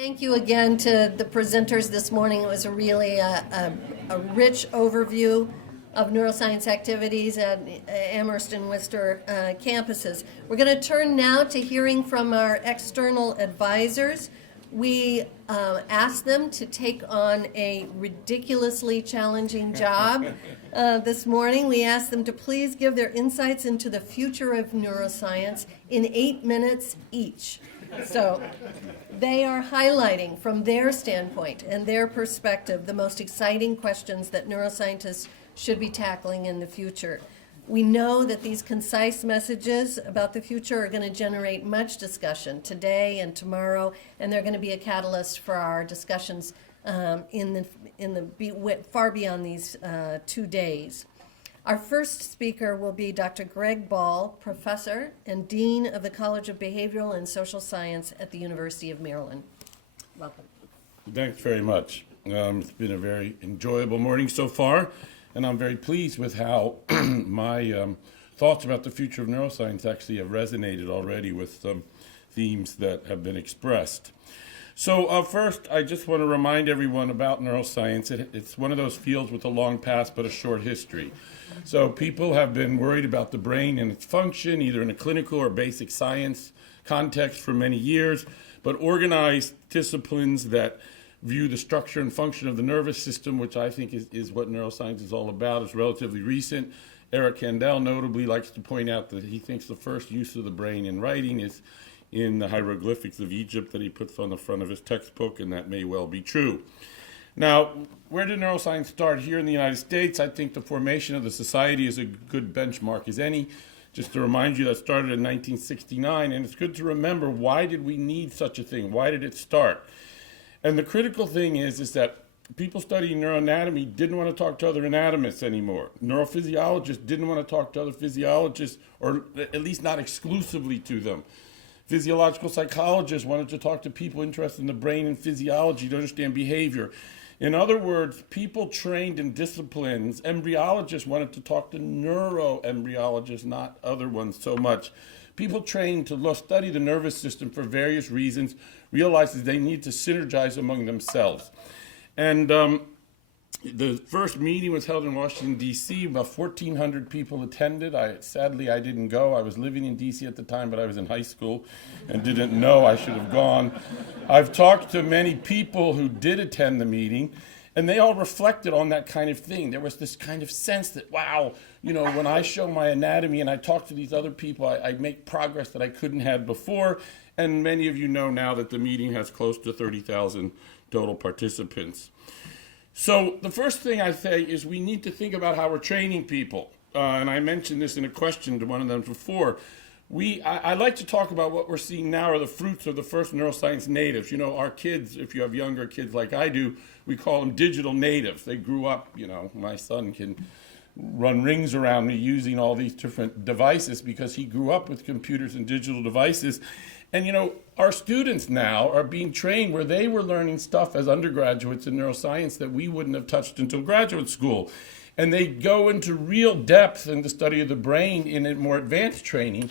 Thank you again to the presenters this morning. It was a really a rich overview of neuroscience activities at Amherst and Worcester campuses. We're going to turn now to hearing from our external advisors. We asked them to take on a ridiculously challenging job this morning. We asked them to please give their insights into the future of neuroscience in 8 minutes each. So they are highlighting from their standpoint and their perspective the most exciting questions that neuroscientists should be tackling in the future. We know that these concise messages about the future are going to generate much discussion today and tomorrow, and they're going to be a catalyst for our discussions far beyond these 2 days. Our first speaker will be Dr. Greg Ball, Professor and Dean of the College of Behavioral and Social Science at the University of Maryland. Welcome. Thanks very much. It's been a very enjoyable morning so far, and I'm very pleased with how my thoughts about the future of neuroscience actually have resonated already with some themes that have been expressed. So first, I just want to remind everyone about neuroscience. It's one of those fields with a long past but a short history. So people have been worried about the brain and its function, either in a clinical or basic science context for many years, but organized disciplines that view the structure and function of the nervous system, which I think is what neuroscience is all about, is relatively recent. Eric Kandel notably likes to point out that he thinks the first use of the brain in writing is in the hieroglyphics of Egypt that he puts on the front of his textbook, and that may well be true. Now, where did neuroscience start? Here in the United States, I think the formation of the society is a good benchmark as any. Just to remind you, that started in 1969, and it's good to remember, why did we need such a thing? Why did it start? And the critical thing is that people studying neuroanatomy didn't want to talk to other anatomists anymore. Neurophysiologists didn't want to talk to other physiologists, or at least not exclusively to them. Physiological psychologists wanted to talk to people interested in the brain and physiology to understand behavior. In other words, people trained in disciplines, embryologists wanted to talk to neuroembryologists, not other ones so much. People trained to study the nervous system for various reasons realized they need to synergize among themselves. And the first meeting was held in Washington, D.C. About 1,400 people attended. Sadly, I didn't go. I was living in D.C. at the time, but I was in high school and didn't know I should have gone. I've talked to many people who did attend the meeting, and they all reflected on that kind of thing. There was this kind of sense that, wow, when I show my anatomy and I talk to these other people, I make progress that I couldn't have before. And many of you know now that the meeting has close to 30,000 total participants. So the first thing I say is we need to think about how we're training people. And I mentioned this in a question to one of them before. I like to talk about what we're seeing now are the fruits of the first neuroscience natives. Our kids, if you have younger kids like I do, we call them digital natives. They grew up, my son can run rings around me using all these different devices because he grew up with computers and digital devices. And, our students now are being trained where they were learning stuff as undergraduates in neuroscience that we wouldn't have touched until graduate school. And they go into real depth in the study of the brain in a more advanced training.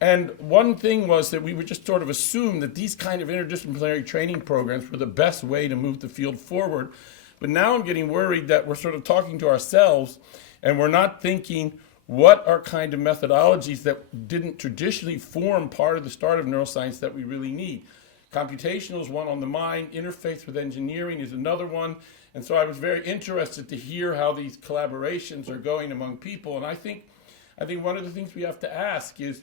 And one thing was that we would just sort of assume that these kind of interdisciplinary training programs were the best way to move the field forward. But now I'm getting worried that we're sort of talking to ourselves and we're not thinking, what are kind of methodologies that didn't traditionally form part of the start of neuroscience that we really need? Computational is one on the mind. Interface with engineering is another one. And so I was very interested to hear how these collaborations are going among people. And I think one of the things we have to ask is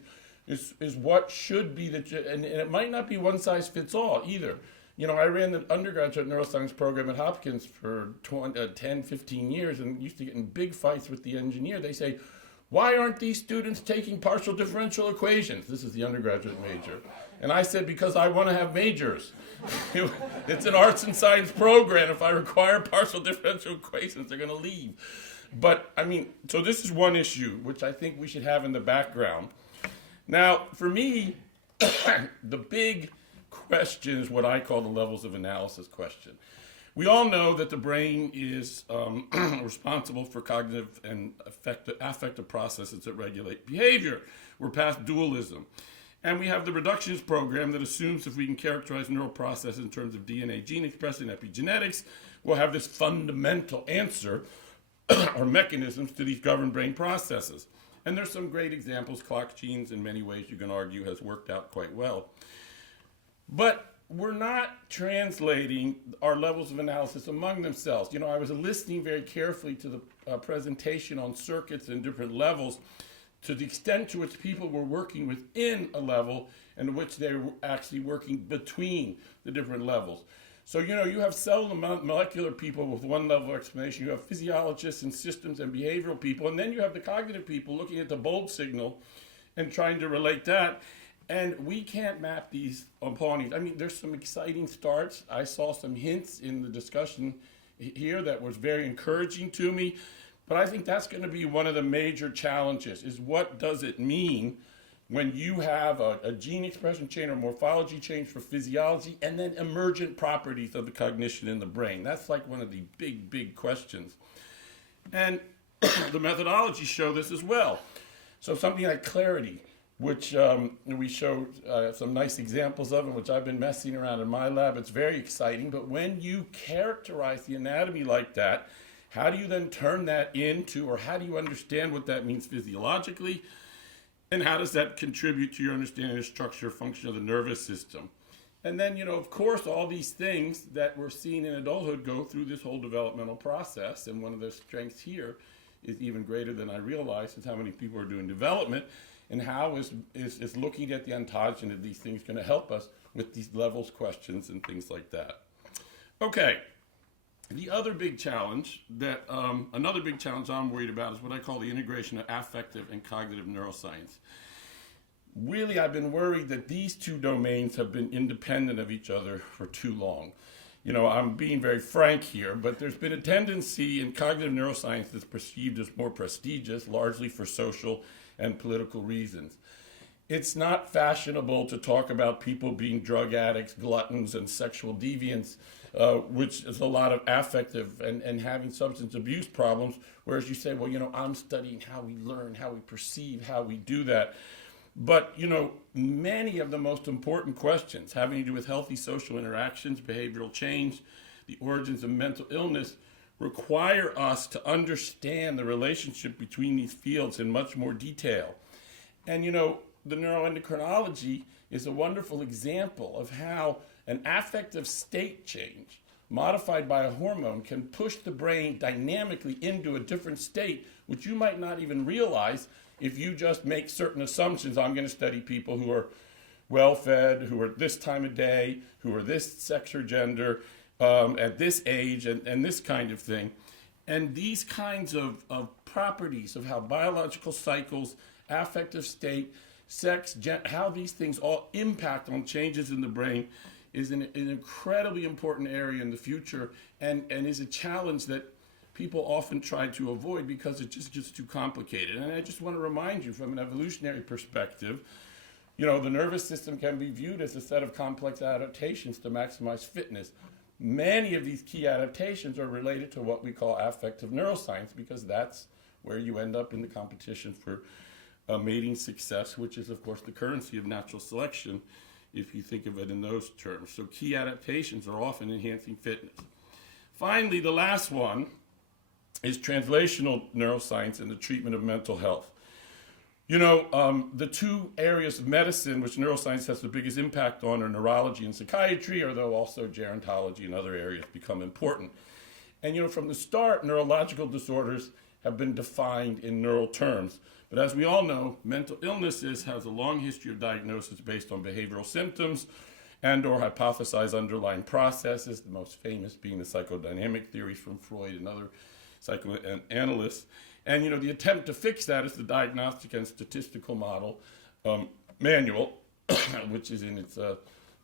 what should be and it might not be one size fits all either. I ran the undergraduate neuroscience program at Hopkins for 10, 15 years and used to get in big fights with the engineer. They say, why aren't these students taking partial differential equations? This is the undergraduate major. And I said, because I want to have majors. It's an arts and science program. If I require partial differential equations, they're going to leave. But, so this is one issue, which I think we should have in the background. Now, for me, the big question is what I call the levels of analysis question. We all know that the brain is responsible for cognitive and affective processes that regulate behavior. We're past dualism. And we have the reductionist program that assumes if we can characterize neural processes in terms of DNA gene expression and epigenetics, we'll have this fundamental answer or mechanisms to these governed brain processes. And there's some great examples. Clock genes, in many ways, you can argue, has worked out quite well. But we're not translating our levels of analysis among themselves. I was listening very carefully to the presentation on circuits and different levels, to the extent to which people were working within a level and which they were actually working between the different levels. So, you have cellular molecular people with one level of explanation, you have physiologists and systems and behavioral people, and then you have the cognitive people looking at the bold signal and trying to relate that. And we can't map these upon each. I mean, there's some exciting starts. I saw some hints in the discussion here that was very encouraging to me. But I think that's going to be one of the major challenges, is what does it mean when you have a gene expression chain or morphology change for physiology and then emergent properties of the cognition in the brain? That's like one of the big, big questions. And the methodologies show this as well. So something like clarity, which we showed some nice examples of it, which I've been messing around in my lab. It's very exciting. But when you characterize the anatomy like that, how do you then turn that into, or how do you understand what that means physiologically? And how does that contribute to your understanding of structure, function of the nervous system? And then, of course, all these things that we're seeing in adulthood go through this whole developmental process. And one of the strengths here is even greater than I realized, is how many people are doing development, and how is looking at the ontogeny of these things going to help us with these levels questions and things like that. Okay. The other big challenge another big challenge I'm worried about is what I call the integration of affective and cognitive neuroscience. Really, I've been worried that these two domains have been independent of each other for too long. I'm being very frank here, but there's been a tendency in cognitive neuroscience that's perceived as more prestigious, largely for social and political reasons. It's not fashionable to talk about people being drug addicts, gluttons, and sexual deviants, which is a lot of affective and having substance abuse problems, whereas you say, well, I'm studying how we learn, how we perceive, how we do that. But, many of the most important questions having to do with healthy social interactions, behavioral change, the origins of mental illness, require us to understand the relationship between these fields in much more detail. And, the neuroendocrinology is a wonderful example of how an affective state change modified by a hormone can push the brain dynamically into a different state, which you might not even realize if you just make certain assumptions. I'm going to study people who are well-fed, who are this time of day, who are this sex or gender, at this age, and this kind of thing. And these kinds of properties of how biological cycles, affective state, sex, how these things all impact on changes in the brain is an incredibly important area in the future, and is a challenge that people often try to avoid because it just gets too complicated. And I just want to remind you, from an evolutionary perspective, the nervous system can be viewed as a set of complex adaptations to maximize fitness. Many of these key adaptations are related to what we call affective neuroscience, because that's where you end up in the competition for mating success, which is, of course, the currency of natural selection, if you think of it in those terms. So key adaptations are often enhancing fitness. Finally, the last one is translational neuroscience and the treatment of mental health. The two areas of medicine which neuroscience has the biggest impact on are neurology and psychiatry, although also gerontology and other areas become important. And from the start, neurological disorders have been defined in neural terms. But as we all know, mental illnesses has a long history of diagnosis based on behavioral symptoms and or hypothesized underlying processes, the most famous being the psychodynamic theories from Freud and other psychoanalysts. And, the attempt to fix that is the Diagnostic and Statistical Model Manual, which is in its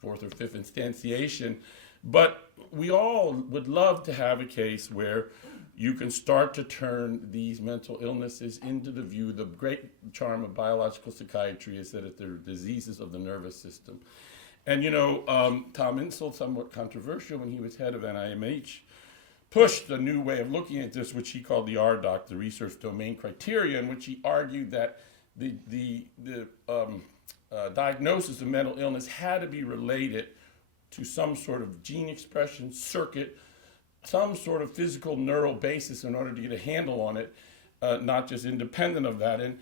fourth or fifth instantiation. But we all would love to have a case where you can start to turn these mental illnesses into the view. The great charm of biological psychiatry is that they're diseases of the nervous system. And, Tom Insel, somewhat controversial when he was head of NIMH, pushed a new way of looking at this, which he called the RDoC, the Research Domain Criterion, which he argued that the diagnosis of mental illness had to be related to some sort of gene expression circuit, some sort of physical neural basis in order to get a handle on it, not just independent of that. And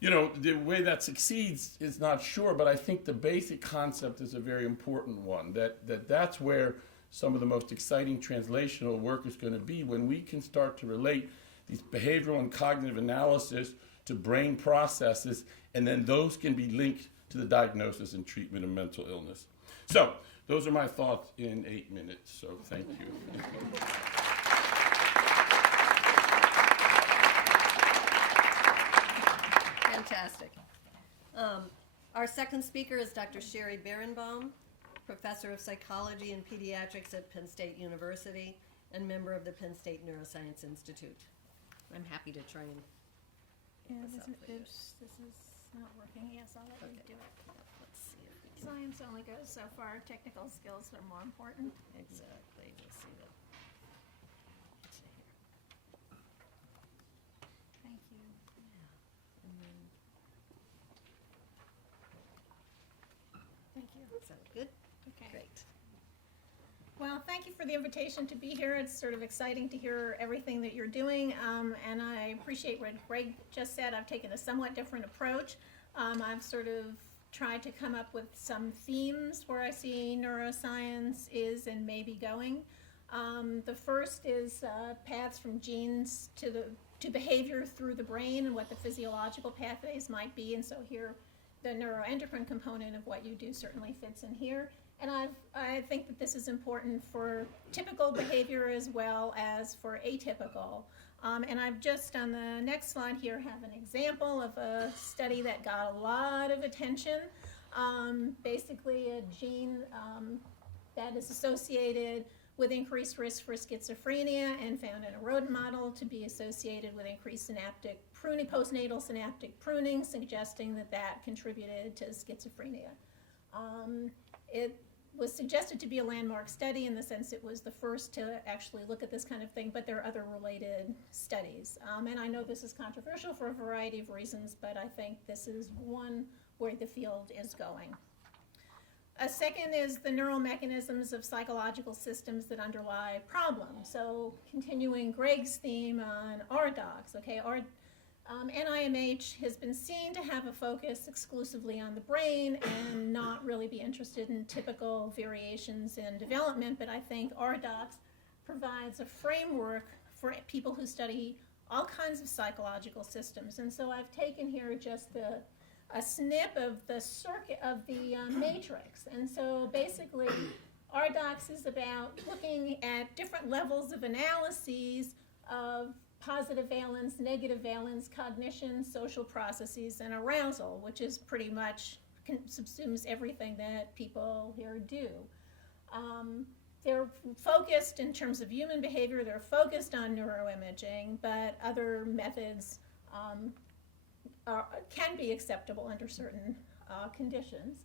the way that succeeds is not sure, but I think the basic concept is a very important one, that's where some of the most exciting translational work is going to be, when we can start to relate these behavioral and cognitive analysis to brain processes, and then those can be linked to the diagnosis and treatment of mental illness. So those are my thoughts in 8 minutes, so thank you. Fantastic. Our second speaker is Dr. Sherry Berenbaum, professor of psychology and pediatrics at Penn State University and member of the Penn State Neuroscience Institute. I'm happy to try and This is not working. Yes, I'll let you do it. let's see if we can. Science only goes so far. Technical skills are more important. Exactly. Let's see that. Let's see here. Thank you. And then, Thank you. is that good? Okay. Great. Well, thank you for the invitation to be here. It's sort of exciting to hear everything that you're doing, and I appreciate what Greg just said. I've taken a somewhat different approach. I've sort of tried to come up with some themes where I see neuroscience is and may be going. The first is paths from genes to behavior through the brain and what the physiological pathways might be, and so here the neuroendocrine component of what you do certainly fits in here. And I think that this is important for typical behavior as well as for atypical. And I've just on the next slide here have an example of a study that got a lot of attention. Basically a gene that is associated with increased risk for schizophrenia and found in a rodent model to be associated with increased synaptic pruning, postnatal synaptic pruning, suggesting that that contributed to schizophrenia. It was suggested to be a landmark study in the sense it was the first to actually look at this kind of thing, but there are other related studies. And I know this is controversial for a variety of reasons, but I think this is one where the field is going. A second is the neural mechanisms of psychological systems that underlie problems. So continuing Greg's theme on RDocs, okay, NIMH has been seen to have a focus exclusively on the brain and not really be interested in typical variations in development, but I think RDocs provides a framework for people who study all kinds of psychological systems. And so I've taken here just a snip of the circuit of the matrix. And so basically RDocs is about looking at different levels of analyses of positive valence, negative valence, cognition, social processes, and arousal, which is pretty much subsumes everything that people here do. They're focused in terms of human behavior, they're focused on neuroimaging, but other methods can be acceptable under certain conditions.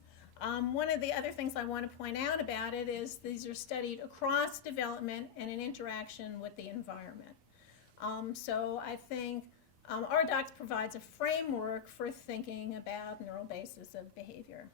One of the other things I want to point out about it is these are studied across development and in interaction with the environment. So I think RDocs provides a framework for thinking about neural basis of behavior.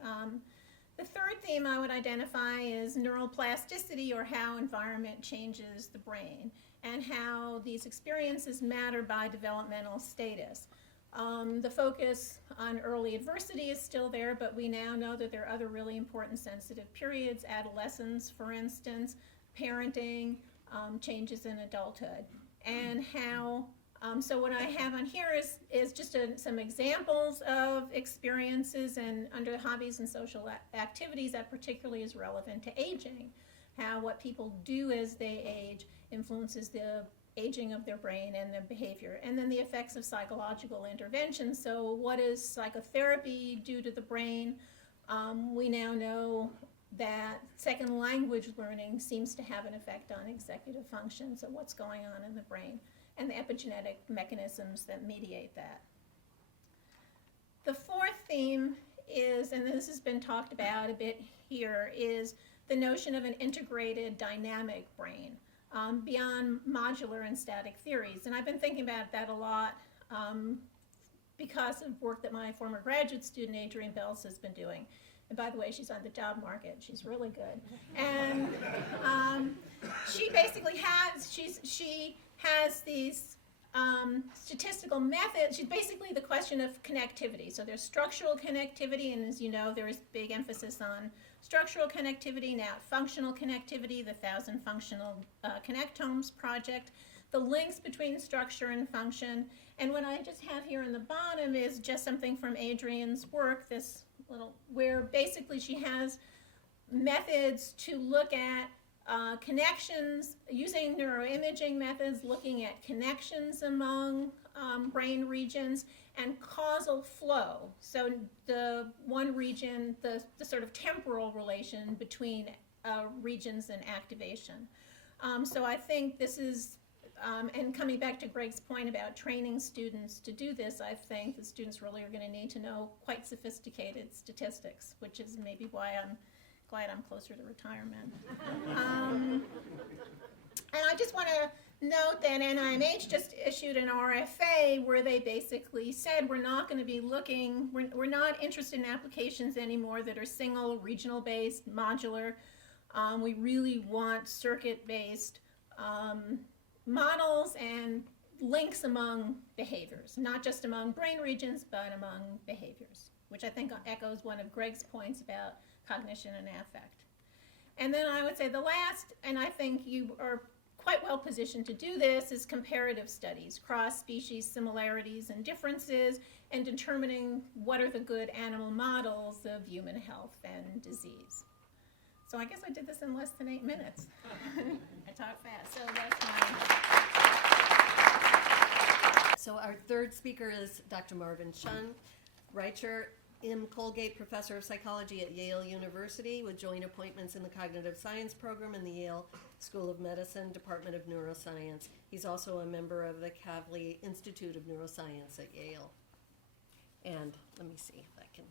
The third theme I would identify is neuroplasticity, or how environment changes the brain, and how these experiences matter by developmental status. The focus on early adversity is still there, but we now know that there are other really important sensitive periods, adolescence, for instance, parenting, changes in adulthood, and how, so what I have on here is just some examples of experiences and under hobbies and social activities that particularly is relevant to aging, how what people do as they age influences the aging of their brain and their behavior, and then the effects of psychological intervention. So what does psychotherapy do to the brain? We now know that second language learning seems to have an effect on executive function, so what's going on in the brain, and the epigenetic mechanisms that mediate that. The fourth theme is, and this has been talked about a bit here, is the notion of an integrated dynamic brain beyond modular and static theories. And I've been thinking about that a lot because of work that my former graduate student, Adrienne Bells, has been doing. And by the way, she's on the job market. She's really good. And she basically she has these statistical methods. She's basically the question of connectivity. So there's structural connectivity, and as you know, there is big emphasis on structural connectivity, now functional connectivity, the 1,000 Functional Connectomes project, the links between structure and function. And what I just have here in the bottom is just something from Adrienne's work, this little, where basically she has methods to look at connections, using neuroimaging methods, looking at connections among brain regions and causal flow. So the one region, the sort of temporal relation between regions and activation. So I think this is, and coming back to Greg's point about training students to do this, I think the students really are going to need to know quite sophisticated statistics, which is maybe why I'm glad I'm closer to retirement. And I just want to note that NIMH just issued an RFA where they basically said we're not going to be looking, we're not interested in applications anymore that are single, regional-based, modular. We really want circuit-based models and links among behaviors, not just among brain regions, but among behaviors, which I think echoes one of Greg's points about cognition and affect. And then I would say the last, and I think you are quite well positioned to do this, is comparative studies, cross-species similarities and differences, and determining what are the good animal models of human health and disease. So I guess I did this in less than 8 minutes. I talk fast, so that's my... So our third speaker is Dr. Marvin Chun, Reicher M. Colgate Professor of Psychology at Yale University with joint appointments in the Cognitive Science Program in the Yale School of Medicine, Department of Neuroscience. He's also a member of the Kavli Institute of Neuroscience at Yale. And let me see if I can...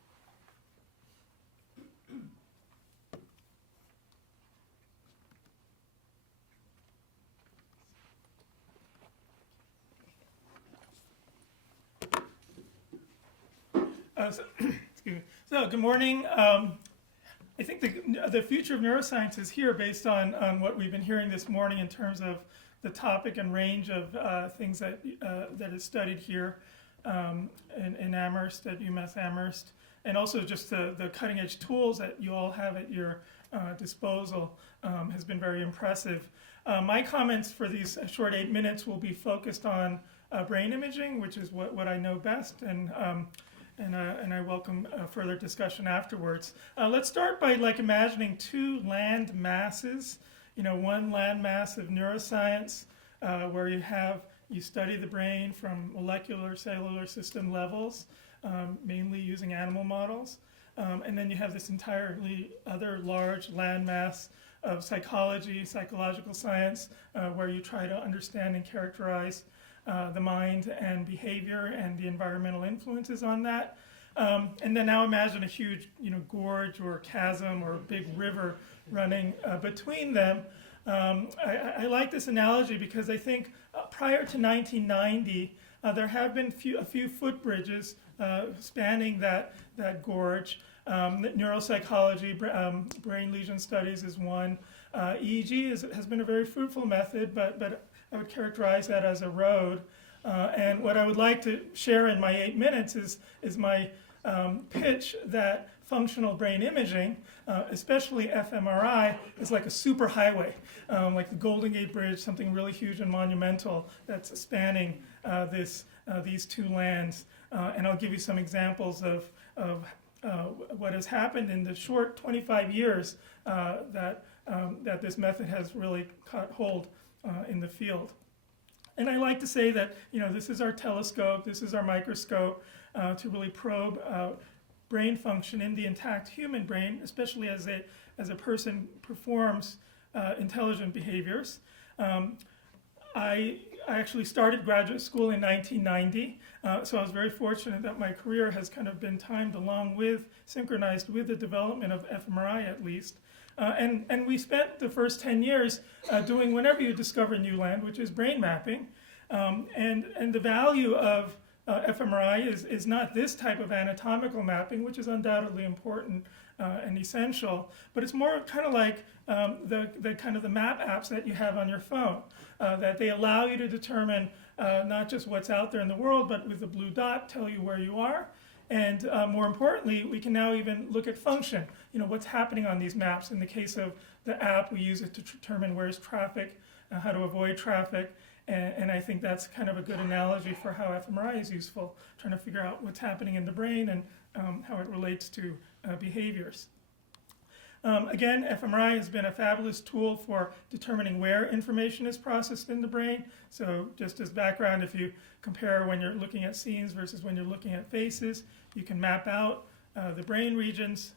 Excuse me. So, good morning. I think the future of neuroscience is here based on what we've been hearing this morning in terms of the topic and range of things that is studied here in Amherst, at UMass Amherst, and also just the cutting edge tools that you all have at your disposal has been very impressive. My comments for these short 8 minutes will be focused on brain imaging, which is what I know best, and I welcome further discussion afterwards. Let's start by imagining two land masses. One land mass of neuroscience where you study the brain from molecular, cellular system levels, mainly using animal models. And then you have this entirely other large land mass of psychology, psychological science, where you try to understand and characterize the mind and behavior and the environmental influences on that. And then now imagine a huge gorge or chasm or a big river running between them. I like this analogy because I think prior to 1990, there have been a few footbridges spanning that gorge. Neuropsychology, brain lesion studies is one. EEG has been a very fruitful method, but I would characterize that as a road. And what I would like to share in my 8 minutes is my pitch that functional brain imaging, especially fMRI, is like a superhighway, like the Golden Gate Bridge, something really huge and monumental that's spanning these two lands. And I'll give you some examples of what has happened in the short 25 years that this method has really caught hold in the field. And I like to say that this is our telescope, this is our microscope to really probe brain function in the intact human brain, especially as a person performs intelligent behaviors. I actually started graduate school in 1990, so I was very fortunate that my career has kind of been timed along with, synchronized with the development of fMRI at least. And we spent the first 10 years doing whenever you discover new land, which is brain mapping. And the value of fMRI is not this type of anatomical mapping, which is undoubtedly important and essential, but it's more kind of like the kind of the map apps that you have on your phone, that they allow you to determine not just what's out there in the world, but with the blue dot tell you where you are. And more importantly, we can now even look at function, what's happening on these maps. In the case of the app, we use it to determine where's traffic, how to avoid traffic. And I think that's kind of a good analogy for how fMRI is useful, trying to figure out what's happening in the brain and how it relates to behaviors. Again, fMRI has been a fabulous tool for determining where information is processed in the brain. So just as background, if you compare when you're looking at scenes versus when you're looking at faces, you can map out the brain regions.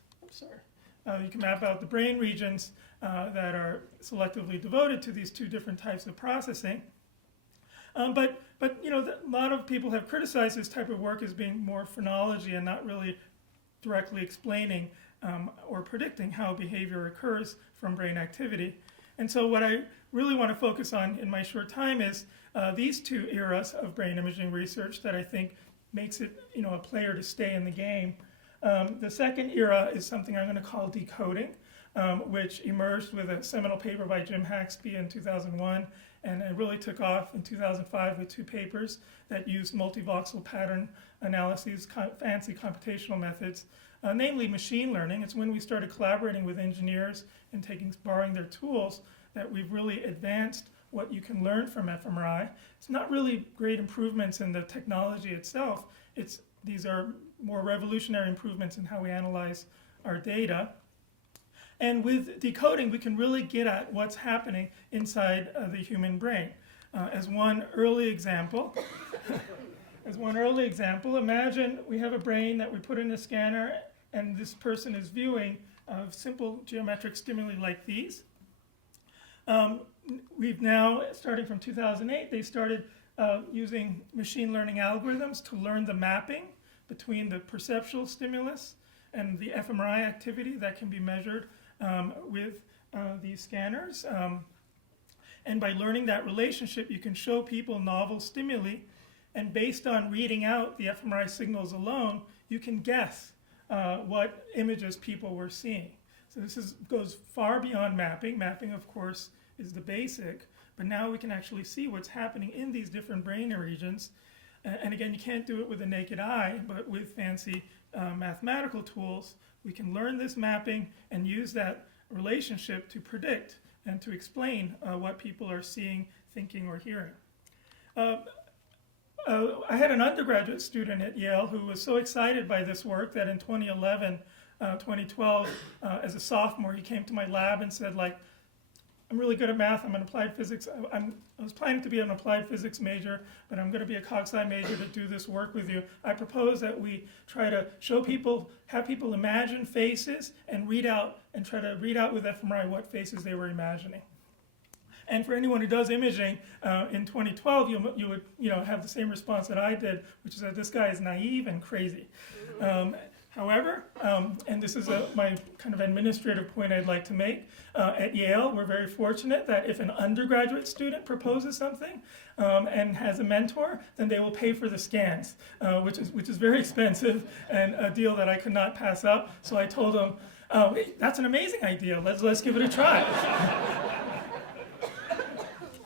You can map out the brain regions that are selectively devoted to these two different types of processing. But a lot of people have criticized this type of work as being more phrenology and not really directly explaining or predicting how behavior occurs from brain activity. And so what I really want to focus on in my short time is these two eras of brain imaging research that I think makes it a player to stay in the game. The second era is something I'm going to call decoding, which emerged with a seminal paper by Jim Haxby in 2001, and it really took off in 2005 with two papers that used multivoxel pattern analyses, fancy computational methods, namely machine learning. It's when we started collaborating with engineers and borrowing their tools that we've really advanced what you can learn from fMRI. It's not really great improvements in the technology itself. These are more revolutionary improvements in how we analyze our data. And with decoding, we can really get at what's happening inside the human brain. As one early example, imagine we have a brain that we put in a scanner, and this person is viewing simple geometric stimuli like these. We've now, starting from 2008, they started using machine learning algorithms to learn the mapping between the perceptual stimulus and the fMRI activity that can be measured with these scanners. And by learning that relationship, you can show people novel stimuli, and based on reading out the fMRI signals alone, you can guess what images people were seeing. So this goes far beyond mapping. Mapping, of course, is the basic, but now we can actually see what's happening in these different brain regions. And again, you can't do it with the naked eye, but with fancy mathematical tools, we can learn this mapping and use that relationship to predict and to explain what people are seeing, thinking, or hearing. I had an undergraduate student at Yale who was so excited by this work that in 2012, as a sophomore, he came to my lab and said, I'm really good at math, I'm an applied physics, I was planning to be an applied physics major, but I'm going to be a cog-sci major to do this work with you. I propose that we try to show people, have people imagine faces and try to read out with fMRI what faces they were imagining. And for anyone who does imaging, in 2012, you would have the same response that I did, which is that this guy is naive and crazy. However, and this is my kind of administrative point I'd like to make, at Yale, we're very fortunate that if an undergraduate student proposes something and has a mentor, then they will pay for the scans, which is very expensive and a deal that I could not pass up. So I told him, that's an amazing idea. Let's give it a try.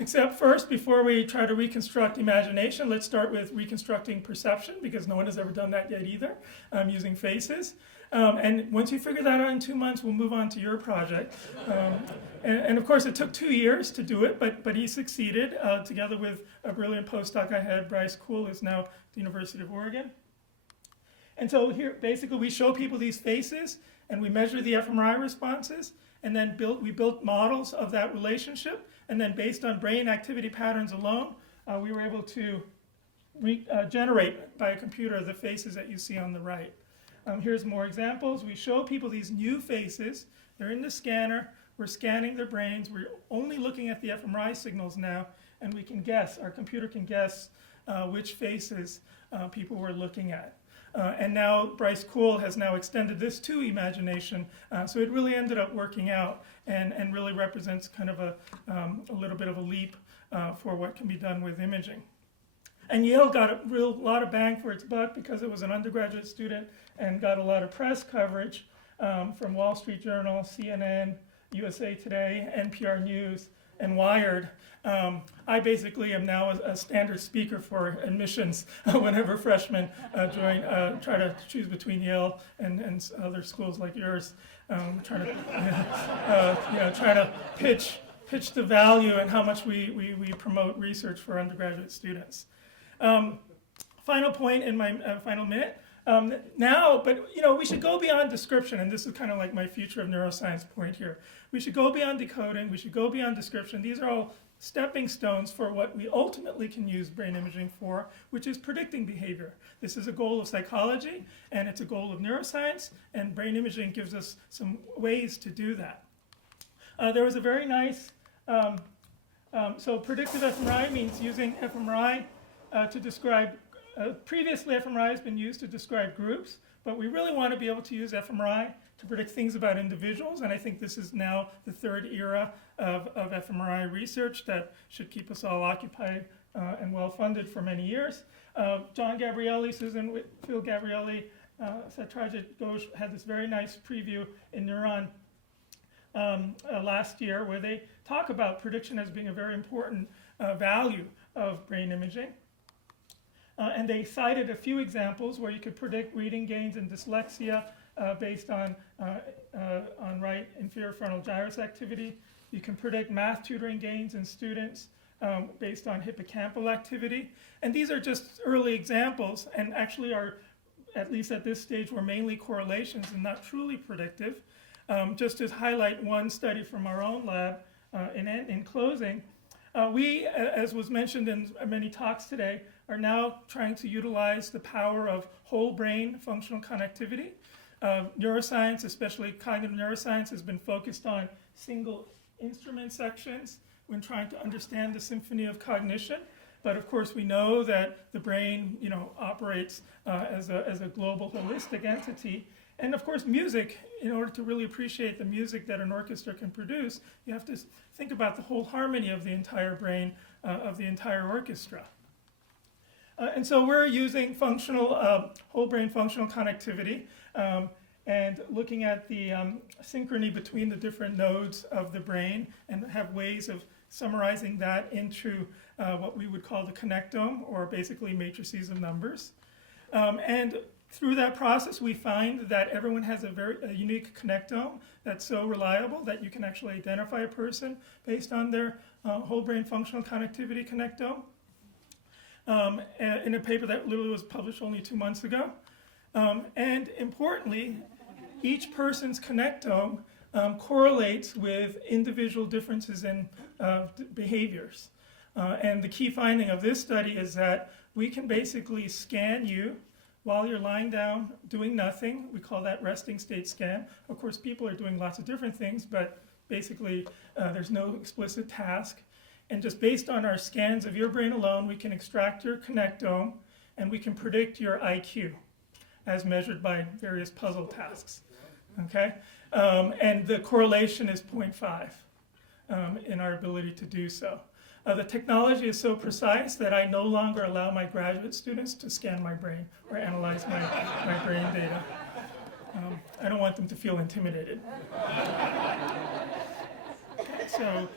Except first, before we try to reconstruct imagination, let's start with reconstructing perception, because no one has ever done that yet either, using faces. And once you figure that out in 2 months, we'll move on to your project. And of course, it took 2 years to do it, but he succeeded, together with a brilliant postdoc I had, Bryce Kuhl, who's now at the University of Oregon. And so here, basically, we show people these faces, and we measure the fMRI responses, and then we built models of that relationship. And then based on brain activity patterns alone, we were able to generate by a computer the faces that you see on the right. Here's more examples. We show people these new faces. They're in the scanner. We're scanning their brains. We're only looking at the fMRI signals now, and we can guess, our computer can guess which faces people were looking at. And now Bryce Kuhl has now extended this to imagination, so it really ended up working out and really represents kind of a little bit of a leap for what can be done with imaging. And Yale got a lot of bang for its buck because it was an undergraduate student and got a lot of press coverage from Wall Street Journal, CNN, USA Today, NPR News, and Wired. I basically am now a standard speaker for admissions whenever freshmen try to choose between Yale and other schools like yours. Try to pitch the value and how much we promote research for undergraduate students. Final point in my final minute. We should go beyond description, and this is kind of like my Future of Neuroscience point here. We should go beyond decoding, we should go beyond description. These are all stepping stones for what we ultimately can use brain imaging for, which is predicting behavior. This is a goal of psychology, and it's a goal of neuroscience, and brain imaging gives us some ways to do that. There was a very nice, so predictive fMRI means using fMRI to describe, previously fMRI has been used to describe groups, but we really want to be able to use fMRI to predict things about individuals, and I think this is now the third era of fMRI research that should keep us all occupied and well-funded for many years. John Gabrielli, Susan Whitfield Gabrielli, Satrajit Ghosh had this very nice preview in Neuron last year where they talk about prediction as being a very important value of brain imaging. And they cited a few examples where you could predict reading gains in dyslexia based on right inferior frontal gyrus activity. You can predict math tutoring gains in students based on hippocampal activity. And these are just early examples and actually are, at least at this stage, were mainly correlations and not truly predictive. Just to highlight one study from our own lab in closing, we, as was mentioned in many talks today, are now trying to utilize the power of whole brain functional connectivity. Neuroscience, especially cognitive neuroscience, has been focused on single instrument sections when trying to understand the symphony of cognition. But of course, we know that the brain, operates as a global holistic entity. And of course, music, in order to really appreciate the music that an orchestra can produce, you have to think about the whole harmony of the entire brain, of the entire orchestra. And so we're using whole brain functional connectivity and looking at the synchrony between the different nodes of the brain and have ways of summarizing that into what we would call the connectome, or basically matrices of numbers. And through that process, we find that everyone has a unique connectome that's so reliable that you can actually identify a person based on their whole brain functional connectivity connectome. In a paper that literally was published only 2 months ago. And importantly, each person's connectome correlates with individual differences in behaviors. And the key finding of this study is that we can basically scan you while you're lying down doing nothing. We call that resting state scan. Of course, people are doing lots of different things, but basically there's no explicit task. And just based on our scans of your brain alone, we can extract your connectome and we can predict your IQ as measured by various puzzle tasks. Okay? And the correlation is 0.5 in our ability to do so. The technology is so precise that I no longer allow my graduate students to scan my brain or analyze my brain data. I don't want them to feel intimidated. So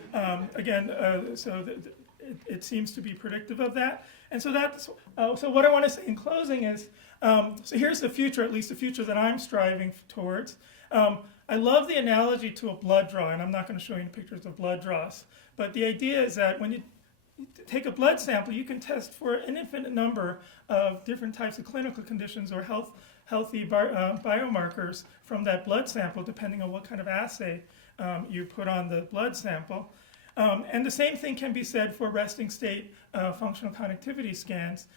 it seems to be predictive of that. And so that's so what I want to say in closing is, so here's the future, at least the future that I'm striving towards. I love the analogy to a blood draw, and I'm not going to show you any pictures of blood draws. But the idea is that when you take a blood sample, you can test for an infinite number of different types of clinical conditions or healthy biomarkers from that blood sample, depending on what kind of assay you put on the blood sample. And the same thing can be said for resting state functional connectivity scans.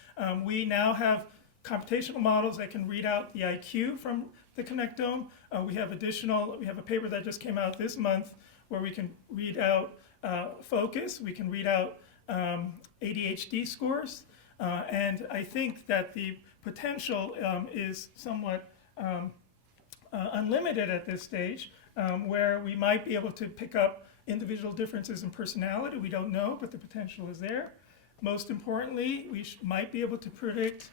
We now have computational models that can read out the IQ from the connectome. We have a paper that just came out this month where we can read out focus, we can read out ADHD scores, and I think that the potential is somewhat unlimited at this stage, where we might be able to pick up individual differences in personality. We don't know, but the potential is there. Most importantly, we might be able to predict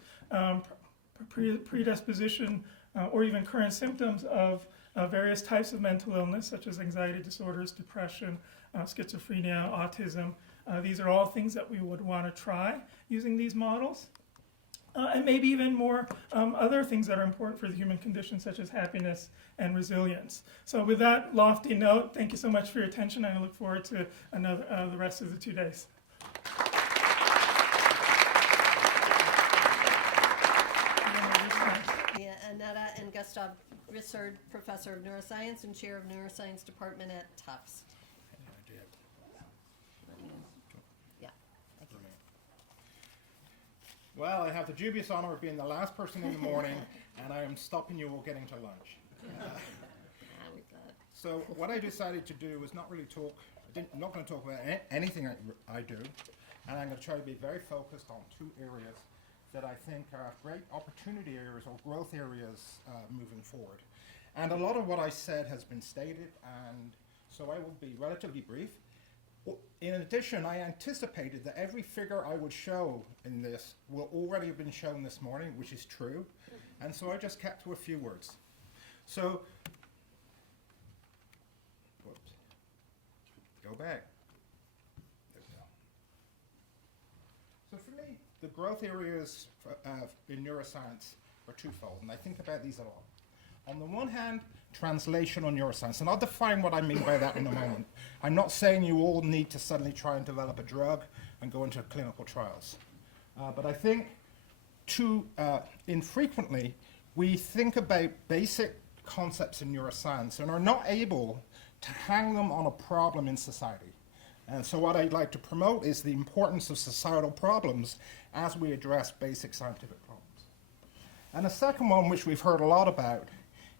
predisposition or even current symptoms of various types of mental illness, such as anxiety disorders, depression, schizophrenia, autism. These are all things that we would want to try using these models. And maybe even more other things that are important for the human condition, such as happiness and resilience. So with that lofty note, thank you so much for your attention, and I look forward to the rest of the 2 days. Annetta and Gustav Rissard, Professor of Neuroscience and Chair of Neuroscience Department at Tufts. Yeah. Thank you. Well, I have the dubious honor of being the last person in the morning, and I am stopping you all getting to lunch. So what I decided to do was not really talk, I'm not going to talk about anything I do, and I'm going to try to be very focused on 2 areas that I think are great opportunity areas or growth areas moving forward. And a lot of what I said has been stated, and so I will be relatively brief. In addition, I anticipated that every figure I would show in this will already have been shown this morning, which is true, and so I just kept to a few words. So, whoops, go back. There we go. So for me, the growth areas in neuroscience are twofold, and I think about these a lot. On the one hand, translational neuroscience, and I'll define what I mean by that in a moment. I'm not saying you all need to suddenly try and develop a drug and go into clinical trials. But I think too infrequently we think about basic concepts in neuroscience and are not able to hang them on a problem in society. And so what I'd like to promote is the importance of societal problems as we address basic scientific problems. And the second one, which we've heard a lot about,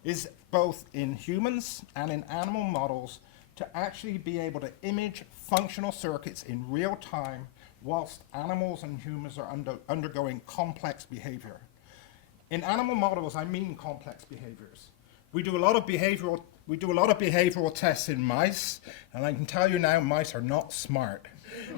is both in humans and in animal models to actually be able to image functional circuits in real time whilst animals and humans are undergoing complex behavior. In animal models, I mean complex behaviors. We do a lot of behavioral tests in mice, and I can tell you now, mice are not smart.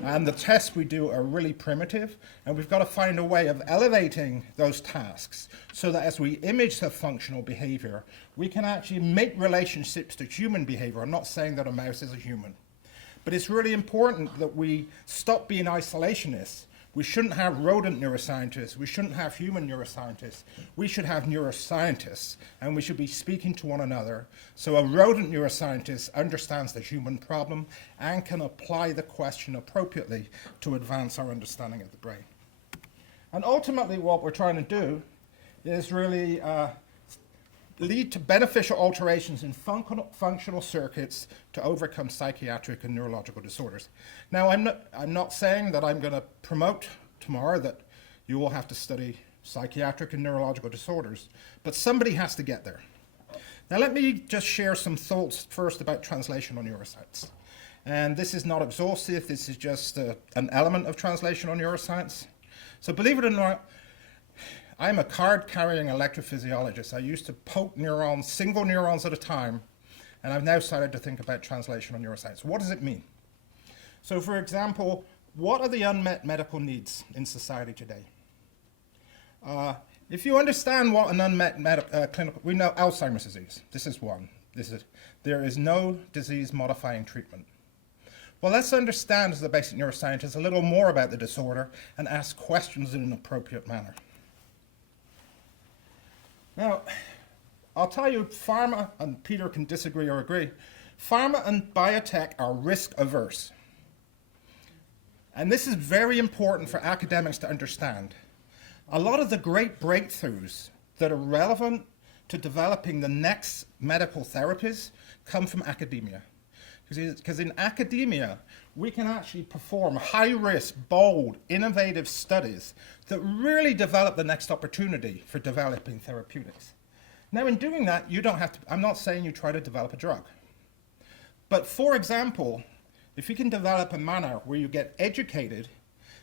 And the tests we do are really primitive, and we've got to find a way of elevating those tasks so that as we image the functional behavior, we can actually make relationships to human behavior. I'm not saying that a mouse is a human, but it's really important that we stop being isolationists. We shouldn't have rodent neuroscientists. We shouldn't have human neuroscientists. We should have neuroscientists, and we should be speaking to one another so a rodent neuroscientist understands the human problem and can apply the question appropriately to advance our understanding of the brain. And ultimately, what we're trying to do is really lead to beneficial alterations in functional circuits to overcome psychiatric and neurological disorders. Now, I'm not saying that I'm going to promote tomorrow that you all have to study psychiatric and neurological disorders, but somebody has to get there. Now, let me just share some thoughts first about translational neuroscience. And this is not exhaustive, this is just an element of translational neuroscience. So believe it or not, I'm a card-carrying electrophysiologist. I used to poke neurons, single neurons at a time, and I've now started to think about translational neuroscience. What does it mean? So, for example, what are the unmet medical needs in society today? If you understand what an unmet clinical, we know Alzheimer's disease. This is one. There is no disease-modifying treatment. Well, let's understand, as a basic neuroscientist, a little more about the disorder and ask questions in an appropriate manner. Now, I'll tell you, pharma, and Peter can disagree or agree, pharma and biotech are risk averse. And this is very important for academics to understand. A lot of the great breakthroughs that are relevant to developing the next medical therapies come from academia. Because in academia, we can actually perform high-risk, bold, innovative studies that really develop the next opportunity for developing therapeutics. Now, in doing that, you don't have to, I'm not saying you try to develop a drug. But for example, if you can develop a manner where you get educated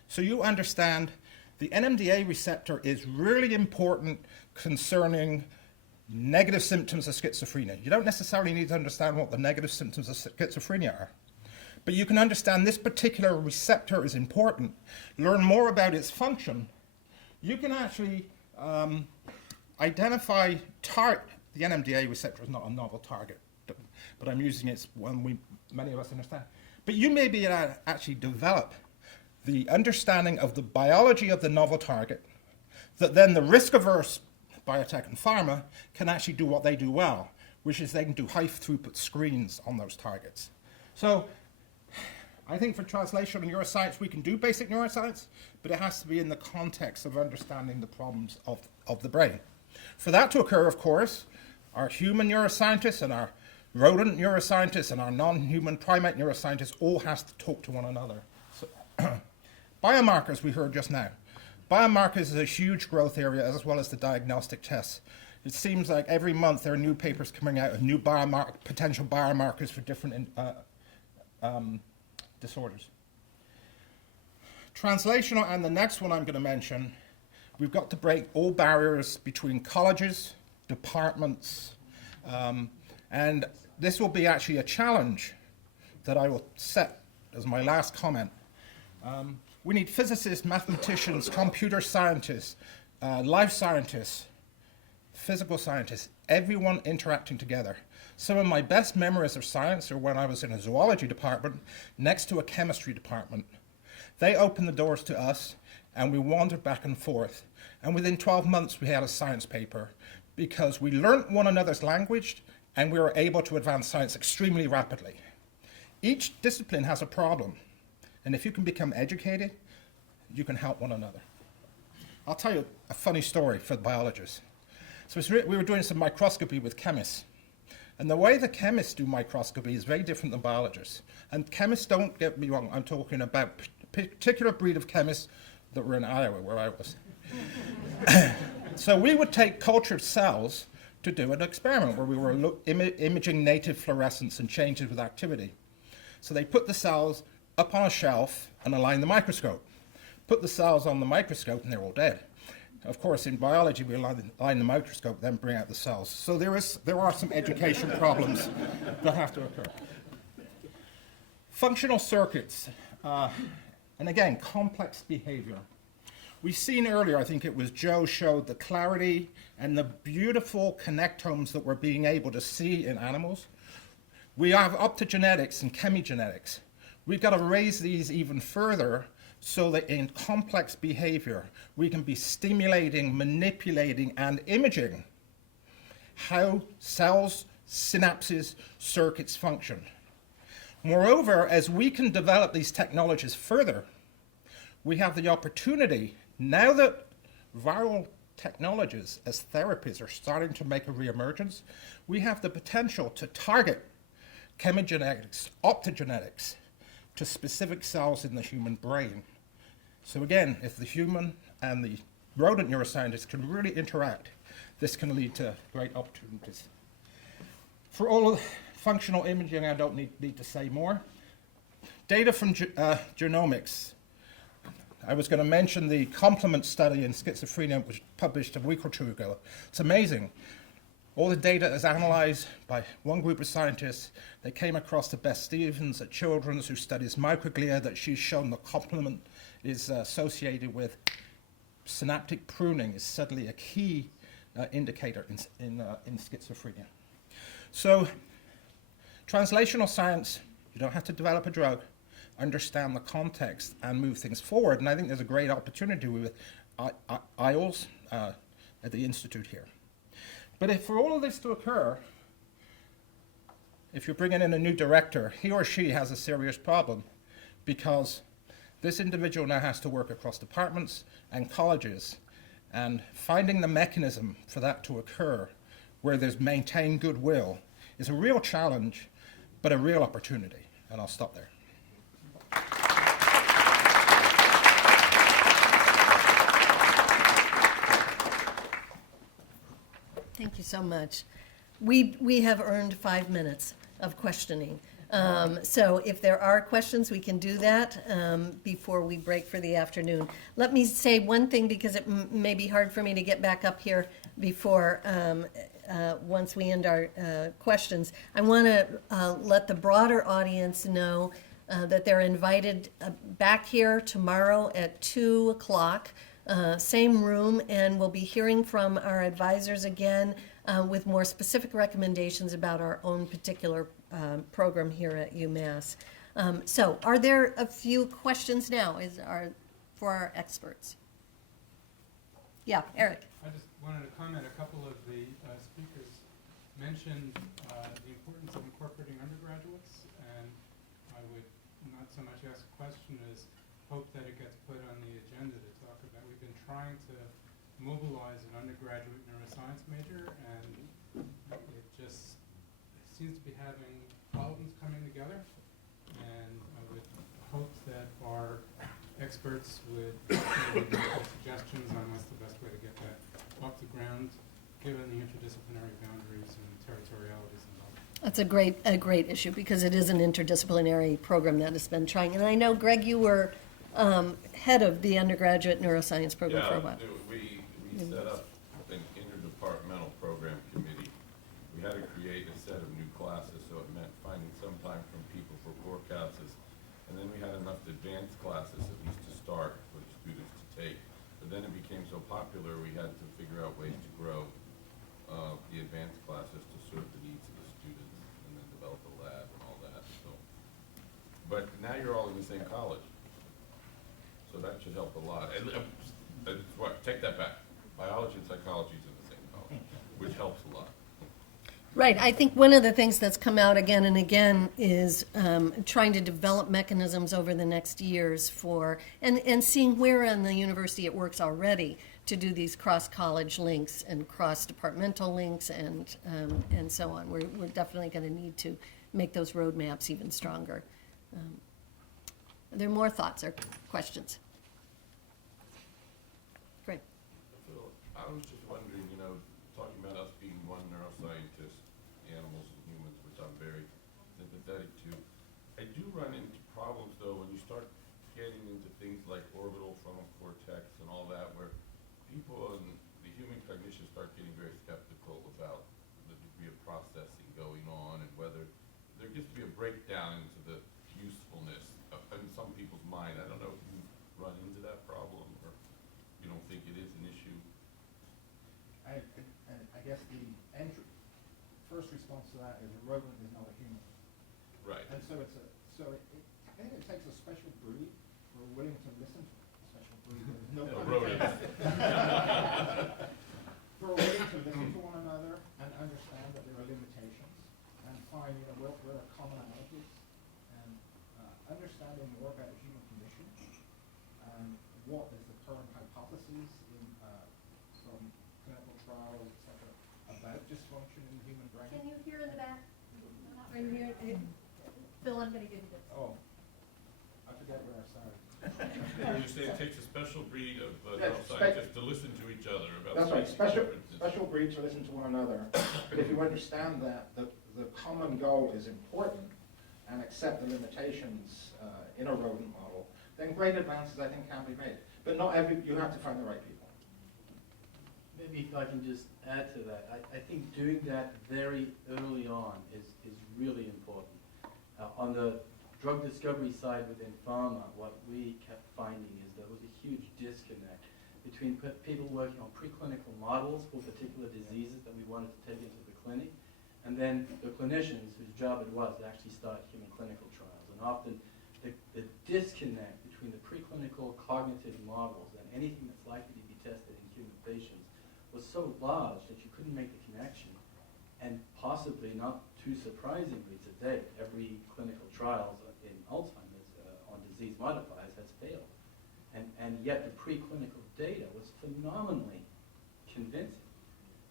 so you understand the NMDA receptor is really important concerning negative symptoms of schizophrenia. You don't necessarily need to understand what the negative symptoms of schizophrenia are. but you can understand this particular receptor is important, learn more about its function, you can actually identify the NMDA receptor is not a novel target, but I'm using it when many of us understand. But you may be able to actually develop the understanding of the biology of the novel target, that then the risk-averse biotech and pharma can actually do what they do well, which is they can do high-throughput screens on those targets. So I think for translational neuroscience, we can do basic neuroscience, but it has to be in the context of understanding the problems of the brain. For that to occur, of course, our human neuroscientists and our rodent neuroscientists and our non-human primate neuroscientists all has to talk to one another. So, biomarkers we heard just now. Biomarkers is a huge growth area as well as the diagnostic tests. It seems like every month there are new papers coming out of new potential biomarkers for different disorders. Translational, and the next one I'm going to mention, we've got to break all barriers between colleges, departments, and this will be actually a challenge that I will set as my last comment. We need physicists, mathematicians, computer scientists, life scientists, physical scientists, everyone interacting together. Some of my best memories of science are when I was in a zoology department next to a chemistry department. They opened the doors to us, and we wandered back and forth. And within 12 months, we had a science paper because we learned one another's language, and we were able to advance science extremely rapidly. Each discipline has a problem. And if you can become educated, you can help one another. I'll tell you a funny story for the biologists. So we were doing some microscopy with chemists. And the way the chemists do microscopy is very different than biologists. And chemists, don't get me wrong, I'm talking about a particular breed of chemists that were in Iowa, where I was. So we would take cultured cells to do an experiment where we were imaging native fluorescence and changes with activity. So they put the cells up on a shelf and align the microscope. Put the cells on the microscope and they're all dead. Of course, in biology, we align the microscope, then bring out the cells. So there are some education problems that have to occur. Functional circuits, and again, complex behavior. We've seen earlier, I think it was Joe showed the clarity and the beautiful connectomes that we're being able to see in animals. We have optogenetics and chemigenetics. We've got to raise these even further so that in complex behavior, we can be stimulating, manipulating, and imaging how cells, synapses, circuits function. Moreover, as we can develop these technologies further, we have the opportunity, now that viral technologies as therapies are starting to make a reemergence, we have the potential to target chemogenetics, optogenetics, to specific cells in the human brain. So again, if the human and the rodent neuroscientists can really interact, this can lead to great opportunities. For all of functional imaging, I don't need to say more. Data from genomics. I was going to mention the complement study in schizophrenia, which was published a week or two ago. It's amazing. All the data is analyzed by one group of scientists. They came across to Beth Stevens at Children's, who studies microglia, that she's shown the complement is associated with synaptic pruning is suddenly a key indicator in schizophrenia. So translational science, you don't have to develop a drug, understand the context and move things forward. And I think there's a great opportunity with IOLS at the Institute here. But if for all of this to occur, if you're bringing in a new director, he or she has a serious problem because this individual now has to work across departments and colleges, and finding the mechanism for that to occur where there's maintained goodwill is a real challenge, but a real opportunity. And I'll stop there. Thank you so much. We have earned 5 minutes of questioning. So if there are questions, we can do that before we break for the afternoon. Let me say one thing, because it may be hard for me to get back up here before once we end our questions. I want to let the broader audience know that they're invited back here tomorrow at 2 o'clock, same room, and we'll be hearing from our advisors again with more specific recommendations about our own particular program here at UMass. So are there a few questions now for our experts? Yeah, Eric. I just wanted to comment. A couple of the speakers mentioned the importance of incorporating undergraduates, and I would not so much ask a question as hope that it gets put on the agenda to talk about. We've been trying to mobilize an undergraduate neuroscience major, and it just seems to be having problems coming together, and I would hope that our experts would maybe make suggestions on what's the best way to get that off the ground, given the interdisciplinary boundaries and territorialities involved. That's a great issue because it is an interdisciplinary program that has been trying. And I know, Greg, you were head of the undergraduate neuroscience program for a while. We set up an interdepartmental program committee. We had to create a set of new classes, so it meant finding some time from people for core classes. And then we had enough advanced classes, at least to start, for the students to take. But then it became so popular, we had to figure out ways to grow the advanced classes to serve the needs of the students, and then develop a lab and all that. So, but now you're all in the same college, so that should help a lot. Take that back. Biology and psychology is in the same college, which helps a lot. Right. I think one of the things that's come out again and again is trying to develop mechanisms over the next years for, and seeing where in the university it works already to do these cross-college links and cross-departmental links and so on. We're definitely going to need to make those roadmaps even stronger. Are there more thoughts or questions? Great. I was just wondering, talking about us being one neuroscientist, animals and humans, which I'm very sympathetic to. I do run into problems, though, when you start getting into things like orbital frontal cortex and all that, where people in the human cognition start getting very skeptical about the degree of processing going on and whether there gets to be a breakdown into the usefulness in some people's mind. I don't know if you've run into that problem or you don't think it is an issue. I guess the first response to that is a rodent is not a human. Right. And so I think it takes a special breed who are willing to listen to a special breed. There's no Rodents. who are willing to listen to one another and understand that there are limitations and find where are commonalities and understanding more about the human condition and what is the current hypothesis in from clinical trials, etc., about dysfunction in the human brain. Can you hear in the back? Are you here? Phil, I'm going to give you this. Oh, I forget where I started. You say it takes a special breed of Yeah, neuroscientists to listen to each other about That's right, scientific differences. special breed to listen to one another. But if you understand that the common goal is important and accept the limitations in a rodent model, then great advances, I think, can be made. But you have to find the right people. Maybe if I can just add to that, I think doing that very early on is really important. On the drug discovery side within pharma, what we kept finding is there was a huge disconnect between people working on preclinical models for particular diseases that we wanted to take into the clinic, and then the clinicians whose job it was to actually start human clinical trials. And often the disconnect between the preclinical cognitive models and anything that's likely to be tested in human patients was so large that you couldn't make the connection. And possibly, not too surprisingly to date, every clinical trial in Alzheimer's on disease modifiers has failed. And yet the preclinical data was phenomenally convincing.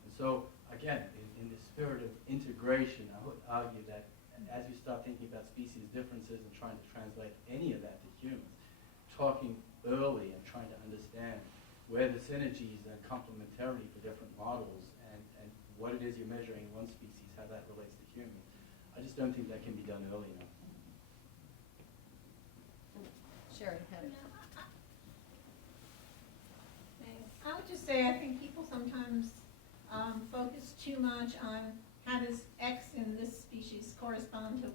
And so, again, in the spirit of integration, I would argue that as you start thinking about species differences and trying to translate any of that to humans, talking early and trying to understand where the synergies and complementarity for different models and what it is you're measuring in one species, how that relates to humans. I just don't think that can be done early enough. Sherry, Thanks. I would just say I think people sometimes focus too much on how does X in this species correspond to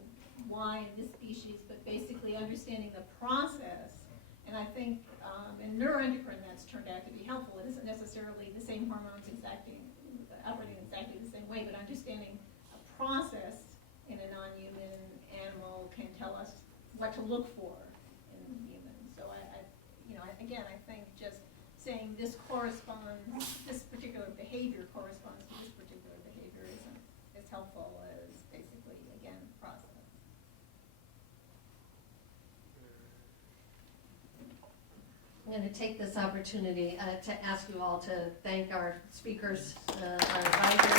why in this species, but basically understanding the process. And I think in neuroendocrine that's turned out to be helpful. It isn't necessarily the same hormones operating exactly the same way, but understanding a process in a non-human animal can tell us what to look for in humans. So I think just saying this particular behavior corresponds to this particular behavior isn't as helpful as basically, again, process. I'm going to take this opportunity to ask you all to thank our speakers, our advisors,